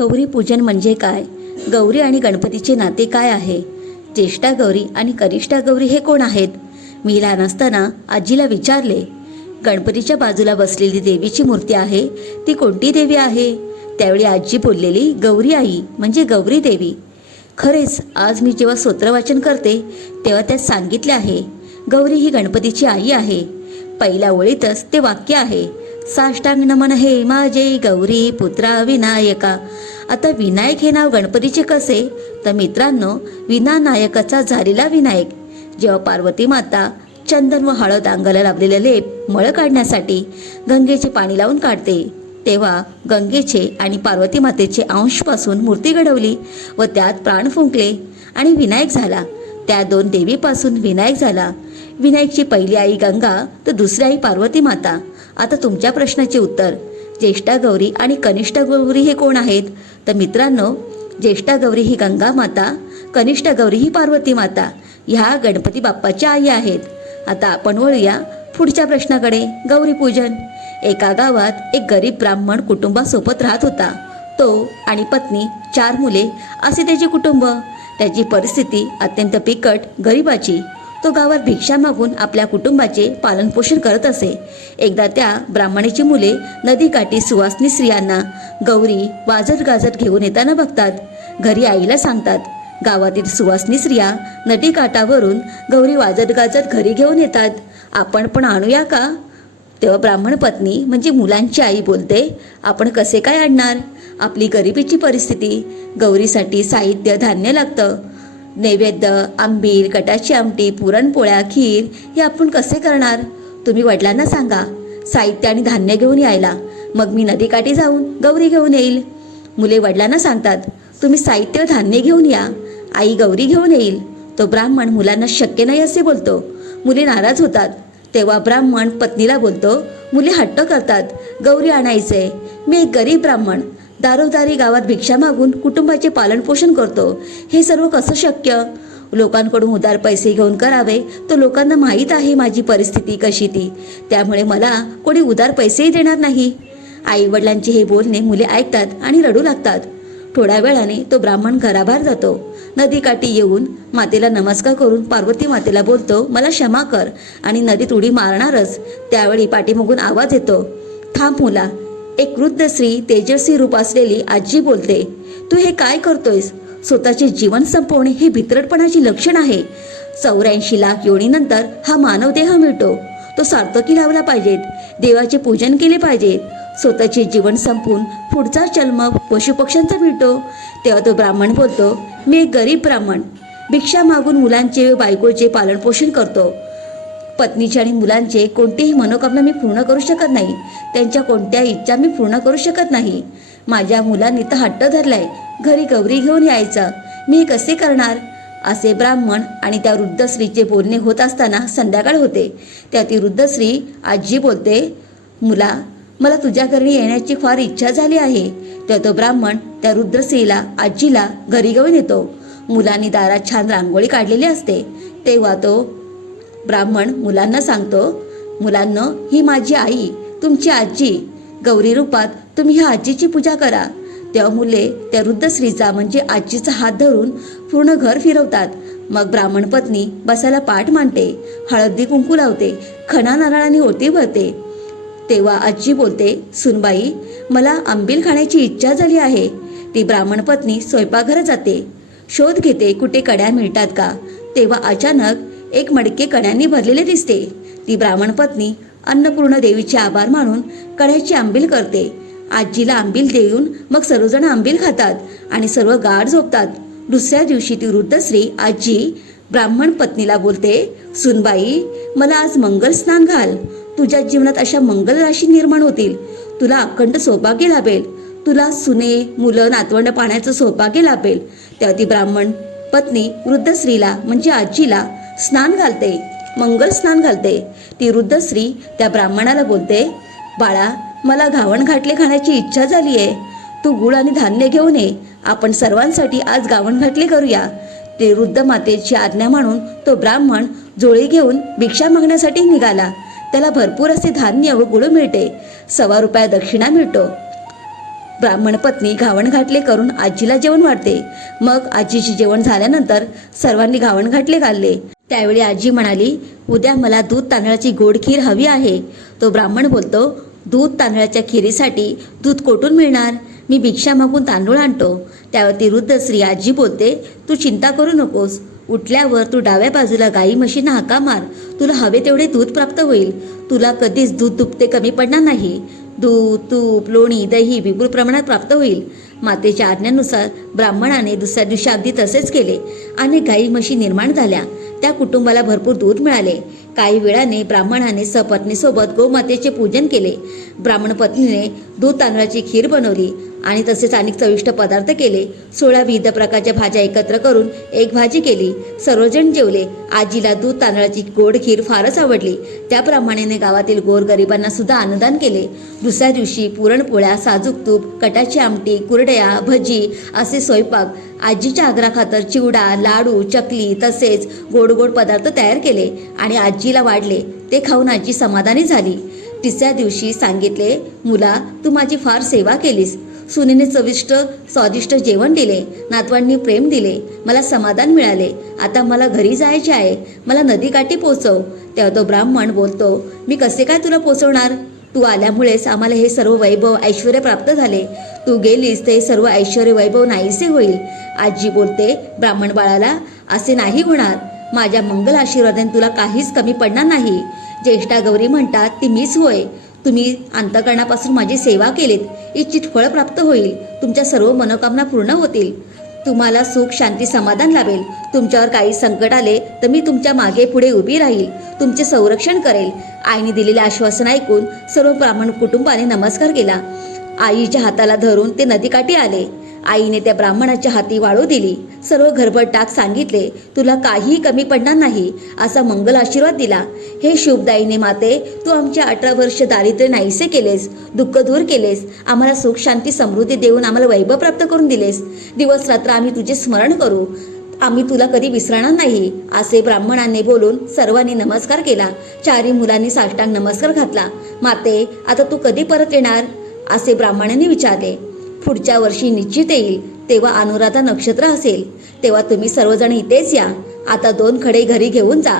गौरी पूजन म्हणजे काय? गौरी आणि गणपतीचे नाते काय आहे? ज्येष्ठा गौरी आणि कनिष्ठा गौरी हे कोण आहेत? मी लहान असताना आजीला विचारले. गणपतीच्या बाजूला बसलेली देवीची मूर्ती आहे ती कोणती देवी आहे? त्यावेळी आजी बोललेली गौरी आई म्हणजे गौरी देवी. खरेच आज मी जेव्हा स्तोत्रवाचन करते तेव्हा त्यात सांगितले आहे गौरी ही गणपतीची आई आहे. पहिल्या ओळीतच ते वाक्य आहे, साष्टांग नमन हे माझे गौरी पुत्रा विनायका. आता विनायक हे नाव गणपतीचे कसे? तर मित्रांनो, विनानायकाचा झालेला विनायक. जेव्हा पार्वती माता चंदन व हळद अंगाला लावलेले लेप मळ काढण्यासाठी गंगेचे पाणी लावून काढते, तेव्हा गंगेचे आणि पार्वती मातेचे अंशपासून मूर्ती घडवली व त्यात प्राण फुंकले आणि विनायक झाला. त्या दोन देवीपासून विनायक झाला. विनायकची पहिली आई गंगा तर दुसरी आई पार्वती माता. आता तुमच्या प्रश्नाचे उत्तर, ज्येष्ठा गौरी आणि कनिष्ठा गौरी हे कोण आहेत? तर मित्रांनो, ज्येष्ठा गौरी ही गंगा माता, कनिष्ठा गौरी ही पार्वती माता. ह्या गणपती बाप्पाच्या आई आहेत. आता आपण वळूया पुढच्या प्रश्नाकडे. गौरी पूजन. एका गावात एक गरीब ब्राह्मण कुटुंबासोबत राहत होता. तो आणि पत्नी, 4 मुले असे त्याचे कुटुंब. त्याची परिस्थिती अत्यंत बिकट, गरिबाची. तो गावात भिक्षा मागून आपल्या कुटुंबाचे पालनपोषण करत असे. एकदा त्या ब्राह्मणाची मुले नदीकाठी सुवासिनी स्त्रियांना गौरी वाजत गाजत घेऊन येताना बघतात. घरी आईला सांगतात. गावातील सुवासिनी स्त्रिया नदीकाठावरून गौरी वाजत गाजत घरी घेऊन येतात, आपण पण आणूया का? तेव्हा ब्राह्मण पत्नी म्हणजे मुलांची आई बोलते, आपण कसे काय आणणार? आपली गरिबीची परिस्थिती. गौरीसाठी साहित्य, धान्य लागतं. नैवेद्य, आंबील, कटाची आमटी, पुरणपोळ्या, खीर हे आपण कसे करणार? तुम्ही वडिलांना सांगा साहित्य आणि धान्य घेऊन यायला, मग मी नदीकाठी जाऊन गौरी घेऊन येईल. मुले वडिलांना सांगतात, तुम्ही साहित्य धान्य घेऊन या, आई गौरी घेऊन येईल. तो ब्राह्मण मुलांना शक्य नाही असे बोलतो. मुले नाराज होतात. तेव्हा ब्राह्मण पत्नीला बोलतो, मुले हट्ट करतात, गौरी आणायचे. मी एक गरीब ब्राह्मण दारोदारी गावात भिक्षा मागून कुटुंबाचे पालनपोषण करतो. हे सर्व कसं शक्य? लोकांकडून उधार पैसे घेऊन करावे तर लोकांना माहीत आहे माझी परिस्थिती कशी ती, त्यामुळे मला कोणी उधार पैसेही देणार नाही. आई वडिलांचे हे बोलणे मुले ऐकतात आणि रडू लागतात. थोड्या वेळाने तो ब्राह्मण घराबाहेर जातो. नदीकाठी येऊन मातेला नमस्कार करून पार्वती मातेला बोलतो, मला क्षमा कर, आणि नदीत उडी मारणारच. त्यावेळी पाठीमागून आवाज येतो, थांब मुला. एक वृद्ध स्त्री, तेजस्वी रूप असलेली आजी बोलते, तू हे काय करतोयस? स्वतःचे जीवन संपवणे हे भित्रटपणाची लक्षण आहे. 84 लाख योनीनंतर हा मानव देह मिळतो. तो सार्थकी लावला पाहिजेत, देवाचे पूजन केले पाहिजे. स्वतःचे जीवन संपवून पुढचा जन्म पशुपक्ष्यांचा मिळतो. तेव्हा तो ब्राह्मण बोलतो, मी एक गरीब ब्राह्मण भिक्षा मागून मुलांचे व बायकोचे पालनपोषण करतो. पत्नीचे आणि मुलांचे कोणतेही मनोकामना मी पूर्ण करू शकत नाही. त्यांच्या कोणत्याही इच्छा मी पूर्ण करू शकत नाही. माझ्या मुलांनी तर हट्ट धरलाय घरी गौरी घेऊन यायचं, मी कसे करणार? असे ब्राह्मण आणि त्या वृद्ध स्त्रीचे बोलणे होत असताना संध्याकाळ होते. त्या ती वृद्ध स्त्री आजी बोलते, मुला, मला तुझ्या घरी येण्याची फार इच्छा झाली आहे. तेव्हा तो ब्राह्मण त्या वृद्ध स्त्रीला, आजीला घरी घेऊन येतो. मुलांनी दारात छान रांगोळी काढलेली असते. तेव्हा तो ब्राह्मण मुलांना सांगतो, मुलांनो, ही माझी आई, तुमची आजी. गौरी रूपात तुम्ही ह्या आजीची पूजा करा. तेव्हा मुले त्या वृद्ध स्त्रीचा म्हणजे आजीचा हात धरून पूर्ण घर फिरवतात. मग ब्राह्मण पत्नी बसायला पाठ मांडते, हळदी कुंकू लावते, खणा नारळाने ओटी भरते. तेव्हा आजी बोलते, सुनबाई, मला आंबील खाण्याची इच्छा झाली आहे. ती ब्राह्मण पत्नी स्वयंपाकघरात जाते, शोध घेते कुठे कड्या मिळतात का. तेव्हा अचानक एक मडके कड्यांनी भरलेले दिसते. ती ब्राह्मण पत्नी अन्नपूर्ण देवीचे आभार मानून कड्याची आंबील करते. आजीला आंबील देऊन मग सर्वजण आंबील खातात आणि सर्व गाढ झोपतात. दुसऱ्या दिवशी ती वृद्ध स्त्री आजी ब्राह्मण पत्नीला बोलते, सुनबाई, मला आज मंगल स्नान घाल. तुझ्या जीवनात अशा मंगल राशी निर्माण होतील. तुला अखंड सौभाग्य लाभेल. तुला सुने, मुलं, नातवंड पाण्याचं सौभाग्य लाभेल. तेव्हा ती ब्राह्मण पत्नी वृद्ध स्त्रीला म्हणजे आजीला स्नान घालते, मंगल स्नान घालते. ती वृद्ध स्त्री त्या ब्राह्मणाला बोलते, बाळा, मला घावण घाटले खाण्याची इच्छा झाली आहे. तू गुळ आणि धान्य घेऊन ये, आपण सर्वांसाठी आज घावण घाटले करूया. ते वृद्ध मातेची आज्ञा म्हणून तो ब्राह्मण जोळी घेऊन भिक्षा मागण्यासाठी निघाला. त्याला भरपूर असे धान्य व गुळ मिळते. 1.25 रुपया दक्षिणा मिळतो. ब्राह्मण पत्नी घावण घाटले करून आजीला जेवण वाढते. मग आजीचे जेवण झाल्यानंतर सर्वांनी घावण घाटले घालले. त्यावेळी आजी म्हणाली, उद्या मला दूध तांदळाची गोड खीर हवी आहे. तो ब्राह्मण बोलतो, दूध तांदळाच्या खिरीसाठी दूध कोठून मिळणार? मी भिक्षा मागून तांदूळ आणतो. त्यावरती वृद्ध स्त्री आजी बोलते, तू चिंता करू नकोस. उठल्यावर तू डाव्या बाजूला गाई म्हशींना हाका मार. तुला हवे तेवढे दूध प्राप्त होईल. तुला कधीच दूध दुभते कमी पडणार नाही. दूध, तूप, लोणी, दही विपुल प्रमाणात प्राप्त होईल. मातेच्या आज्ञेनुसार ब्राह्मणाने दुसऱ्या दिवशी अगदी तसेच केले. अनेक गाई म्हशी निर्माण झाल्या. त्या कुटुंबाला भरपूर दूध मिळाले. काही वेळाने ब्राह्मणाने सपत्नीसोबत गोमातेचे पूजन केले. ब्राह्मण पत्नीने दूध तांदळाची खीर बनवली आणि तसेच अनेक चविष्ट पदार्थ केले. 16 विविध प्रकारच्या भाज्या एकत्र करून एक भाजी केली. सर्वजण जेवले. आजीला दूध तांदळाची गोड खीर फारच आवडली. त्या ब्राह्मणाने गावातील गोरगरिबांना सुद्धा अन्नदान केले. दुसऱ्या दिवशी पुरणपोळ्या, साजूक तूप, कटाची आमटी, कुरडया, भजी असे स्वयंपाक, आजीच्या आग्रहाखातर चिवडा, लाडू, चकली तसेच गोड गोड पदार्थ तयार केले आणि आजीला वाढले. ते खाऊन आजी समाधानी झाली. तिसऱ्या दिवशी सांगितले, मुला, तू माझी फार सेवा केलीस. सुनेने चविष्ट स्वादिष्ट जेवण दिले. नातवांनी प्रेम दिले. मला समाधान मिळाले. आता मला घरी जायचे आहे. मला नदीकाठी पोचव. तेव्हा तो ब्राह्मण बोलतो, मी कसे काय तुला पोचवणार? तू आल्यामुळेच आम्हाला हे सर्व वैभव ऐश्वर प्राप्त झाले. तू गेलीस ते सर्व ऐश्वर वैभव नाहीसे होईल. आजी बोलते, ब्राह्मण बाळाला, असे नाही होणार. माझ्या मंगल आशीर्वादाने तुला काहीच कमी पडणार नाही. ज्येष्ठा गौरी म्हणतात ती मीच होय. तुम्ही अंतःकरणापासून माझी सेवा केलीत. इच्छित फळ प्राप्त होईल. तुमच्या सर्व मनोकामना पूर्ण होतील. तुम्हाला सुख, शांती, समाधान लाभेल. तुमच्यावर काही संकट आले तर मी तुमच्या मागे पुढे उभी राहील. तुमचे संरक्षण करेल. आईने दिलेले आश्वासन ऐकून सर्व ब्राह्मण कुटुंबाने नमस्कार केला. आईच्या हाताला धरून ते नदीकाठी आले. आईने त्या ब्राह्मणाच्या हाती वाळू दिली. सर्व घरभर टाक सांगितले, तुला काहीही कमी पडणार नाही असा मंगल आशीर्वाद दिला. हे शुभदायीने माते, तू आमच्या 18 वर्ष दारिद्र्य नाहीसे केलेस, दुःख दूर केलेस. आम्हाला सुख, शांती, समृद्धी देऊन आम्हाला वैभव प्राप्त करून दिलेस. दिवस रात्र आम्ही तुझे स्मरण करू. आम्ही तुला कधी विसरणार नाही असे ब्राह्मणांनी बोलून सर्वांनी नमस्कार केला. 4ही मुलांनी साष्टांग नमस्कार घातला. माते, आता तू कधी परत येणार असे ब्राह्मणांनी विचारले. पुढच्या वर्षी निश्चित येईल. तेव्हा अनुराधा नक्षत्र असेल. तेव्हा तुम्ही सर्वजण इथेच या. आता 2 खडे घरी घेऊन जा.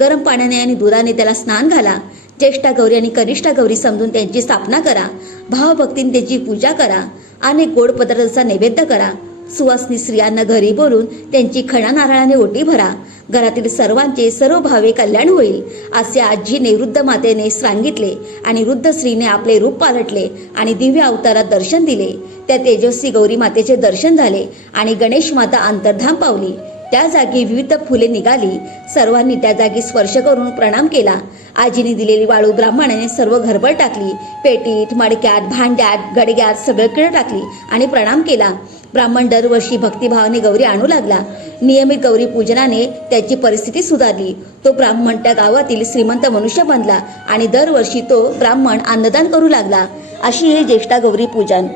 गरम पाण्याने आणि दुधाने त्याला स्नान घाला. ज्येष्ठा गौरी आणि कनिष्ठा गौरी समजून त्यांची स्थापना करा. भावभक्तीने त्याची पूजा करा. अनेक गोड पदार्थांचा नैवेद्य करा. सुवासिनी स्त्रियांना घरी बोलून त्यांची खणा नारळाने ओटी भरा. घरातील सर्वांचे सर्व भावे कल्याण होईल असे आजीने वृद्ध मातेने सांगितले आणि वृद्ध स्त्रीने आपले रूप पालटले आणि दिव्य अवतारात दर्शन दिले. त्या तेजस्वी गौरी मातेचे दर्शन झाले आणि गणेश माता अंतर्धान पावली. त्या जागी विविध फुले निघाली. सर्वांनी त्या जागी स्पर्श करून प्रणाम केला. आजीने दिलेली वाळू ब्राह्मणाने सर्व घरभर टाकली. पेटीत, मडक्यात, भांड्यात, गडग्यात सगळीकडे टाकली आणि प्रणाम केला. ब्राह्मण दरवर्षी भक्तिभावाने गौरी आणू लागला. नियमित गौरी पूजनाने त्याची परिस्थिती सुधारली. तो ब्राह्मण त्या गावातील श्रीमंत मनुष्य बनला आणि दरवर्षी तो ब्राह्मण अन्नदान करू लागला. अशी हे ज्येष्ठा गौरी पूजन.